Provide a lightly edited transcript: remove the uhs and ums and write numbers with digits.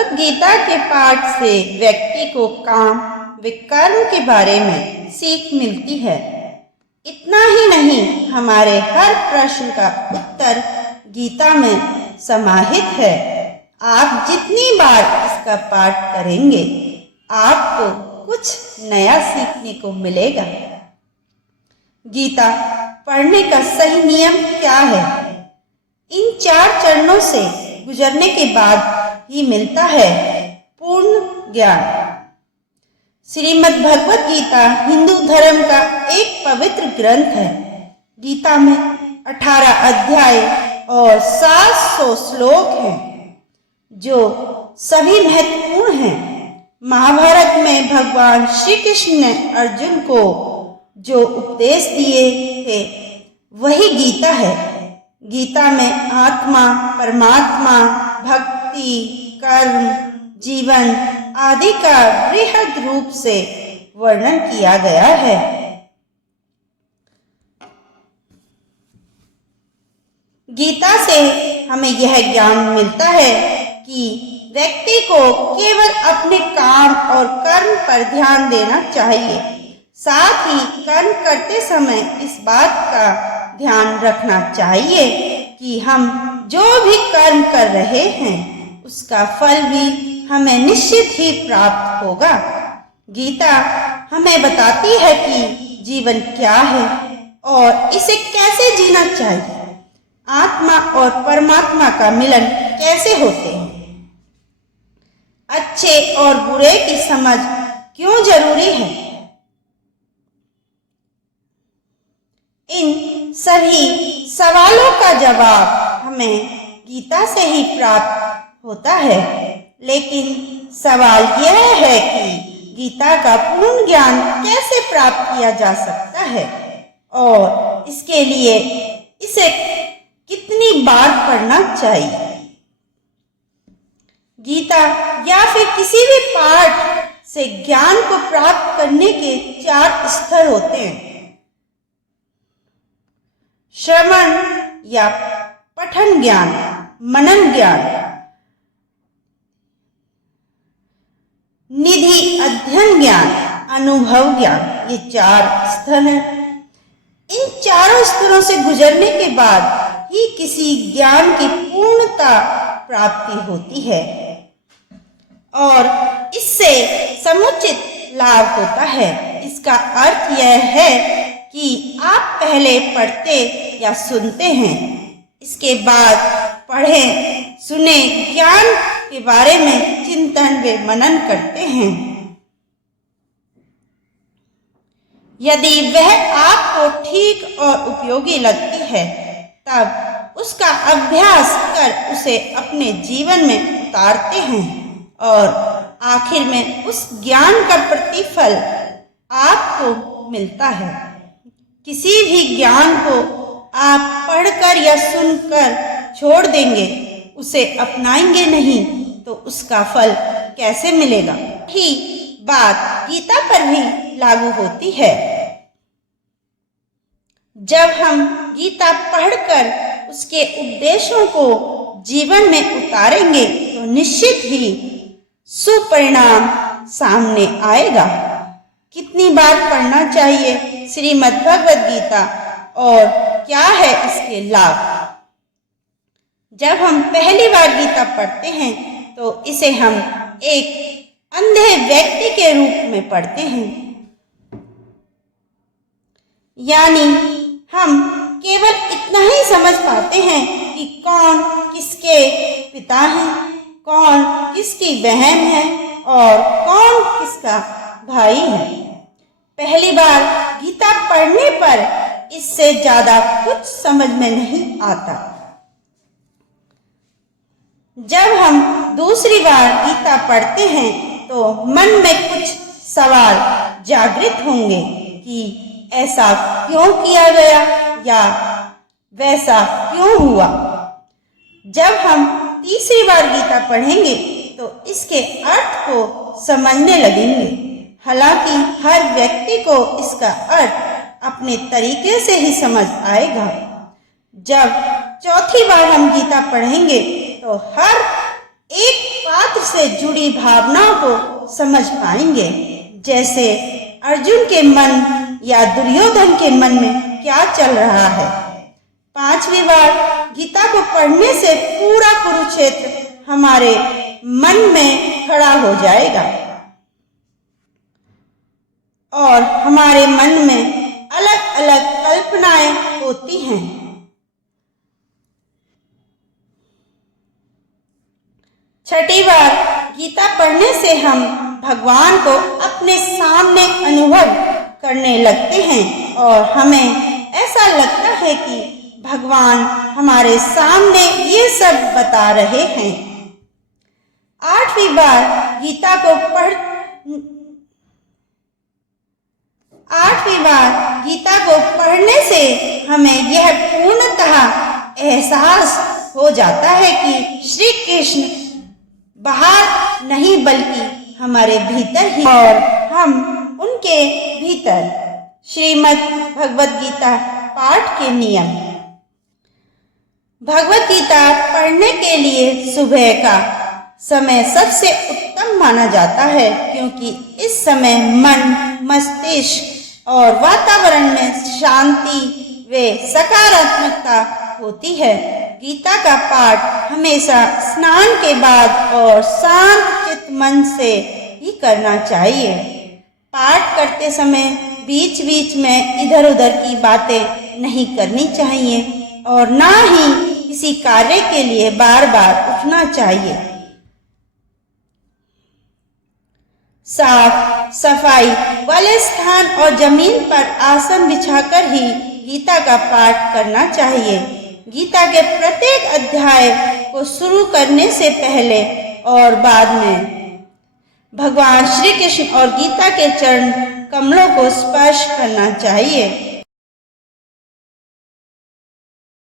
भगवत गीता के पाठ से व्यक्ति को काम व कर्म के बारे में सीख मिलती है। इतना ही नहीं, हमारे हर प्रश्न का उत्तर गीता में समाहित है। आप जितनी बार इसका पाठ करेंगे, आपको कुछ नया सीखने को मिलेगा। गीता पढ़ने का सही नियम क्या है? इन 4 चरणों से गुजरने के बाद ही मिलता है पूर्ण ज्ञान। श्रीमद् भगवत गीता हिंदू धर्म का एक पवित्र ग्रंथ है। गीता में 18 अध्याय और 700 श्लोक हैं, जो सभी महत्वपूर्ण हैं। महाभारत में भगवान श्री कृष्ण ने अर्जुन को जो उपदेश दिए थे, वही गीता है। गीता में आत्मा, परमात्मा, भक्ति, कर्म, जीवन आदि का बृहद रूप से वर्णन किया गया है। गीता से हमें यह ज्ञान मिलता है कि व्यक्ति को केवल अपने काम और कर्म पर ध्यान देना चाहिए। साथ ही कर्म करते समय इस बात का ध्यान रखना चाहिए कि हम जो भी कर्म कर रहे हैं, उसका फल भी हमें निश्चित ही प्राप्त होगा। गीता हमें बताती है कि जीवन क्या है और इसे कैसे जीना चाहिए। आत्मा और परमात्मा का मिलन कैसे होते हैं, अच्छे और बुरे की समझ क्यों जरूरी है, इन सभी सवालों का जवाब हमें गीता से ही प्राप्त होता है। लेकिन सवाल यह है कि गीता का पूर्ण ज्ञान कैसे प्राप्त किया जा सकता है और इसके लिए इसे कितनी बार पढ़ना चाहिए। गीता या फिर किसी भी पाठ से ज्ञान को प्राप्त करने के 4 स्तर होते हैं: श्रवण या पठन ज्ञान, मनन ज्ञान, निधि अध्ययन ज्ञान, अनुभव ज्ञान। ये 4 स्तर हैं। इन चारों स्तरों से गुजरने के बाद ही किसी ज्ञान की पूर्णता प्राप्ति होती है और इससे समुचित लाभ होता है। इसका अर्थ यह है कि आप पहले पढ़ते या सुनते हैं, इसके बाद पढ़ें, सुने, ज्ञान के बारे में चिंतन व मनन करते हैं। यदि वह आपको ठीक और उपयोगी लगती है, तब उसका अभ्यास कर उसे अपने जीवन में उतारते हैं और आखिर में उस ज्ञान का प्रतिफल आपको मिलता है। किसी भी ज्ञान को आप पढ़कर या सुनकर छोड़ देंगे, उसे अपनाएंगे नहीं, तो उसका फल कैसे मिलेगा? ही बात गीता पर भी लागू होती है। जब हम गीता पढ़कर उसके उपदेशों को जीवन में उतारेंगे, तो निश्चित ही सुपरिणाम सामने आएगा। कितनी बार पढ़ना चाहिए श्रीमद् भगवत गीता और क्या है इसके लाभ? जब हम पहली बार गीता पढ़ते हैं, तो इसे हम एक अंधे व्यक्ति के रूप में पढ़ते हैं, यानी हम केवल इतना ही समझ पाते हैं कि कौन किसके पिता हैं, कौन किसकी बहन है और कौन किसका भाई है। पहली बार गीता पढ़ने पर इससे ज्यादा कुछ समझ में नहीं आता। जब हम दूसरी बार गीता पढ़ते हैं, तो मन में कुछ सवाल जागृत होंगे कि ऐसा क्यों किया गया या वैसा क्यों हुआ। जब हम तीसरी बार गीता पढ़ेंगे, तो इसके अर्थ को समझने लगेंगे। हालांकि हर व्यक्ति को इसका अर्थ अपने तरीके से ही समझ आएगा। जब चौथी बार हम गीता पढ़ेंगे, तो हर एक पात्र से जुड़ी भावनाओं को समझ पाएंगे। जैसे अर्जुन के मन या दुर्योधन के मन में क्या चल रहा है। 5वीं बार गीता को पढ़ने से पूरा कुरुक्षेत्र हमारे मन में खड़ा हो जाएगा और हमारे मन में अलग अलग कल्पनाएं होती हैं। 6ठी बार गीता पढ़ने से हम भगवान को अपने सामने अनुभव करने लगते हैं और हमें ऐसा लगता है कि भगवान हमारे सामने ये सब बता रहे हैं। 8वीं बार गीता को पढ़ने से हमें यह पूर्णतः एहसास हो जाता है कि श्री कृष्ण बाहर नहीं बल्कि हमारे भीतर ही और हम उनके भीतर। श्रीमद् भगवद गीता पाठ के नियम। भगवद गीता पढ़ने के लिए सुबह का समय सबसे उत्तम माना जाता है, क्योंकि इस समय मन, मस्तिष्क और वातावरण में शांति व सकारात्मकता होती है। गीता का पाठ हमेशा स्नान के बाद और शांत चित्त मन से ही करना चाहिए। पाठ करते समय बीच बीच में इधर उधर की बातें नहीं करनी चाहिए और ना ही किसी कार्य के लिए बार बार उठना चाहिए। साफ सफाई वाले स्थान और जमीन पर आसन बिछाकर ही गीता का पाठ करना चाहिए। गीता के प्रत्येक अध्याय को शुरू करने से पहले और बाद में भगवान श्री कृष्ण और गीता के चरण कमलों को स्पर्श करना चाहिए।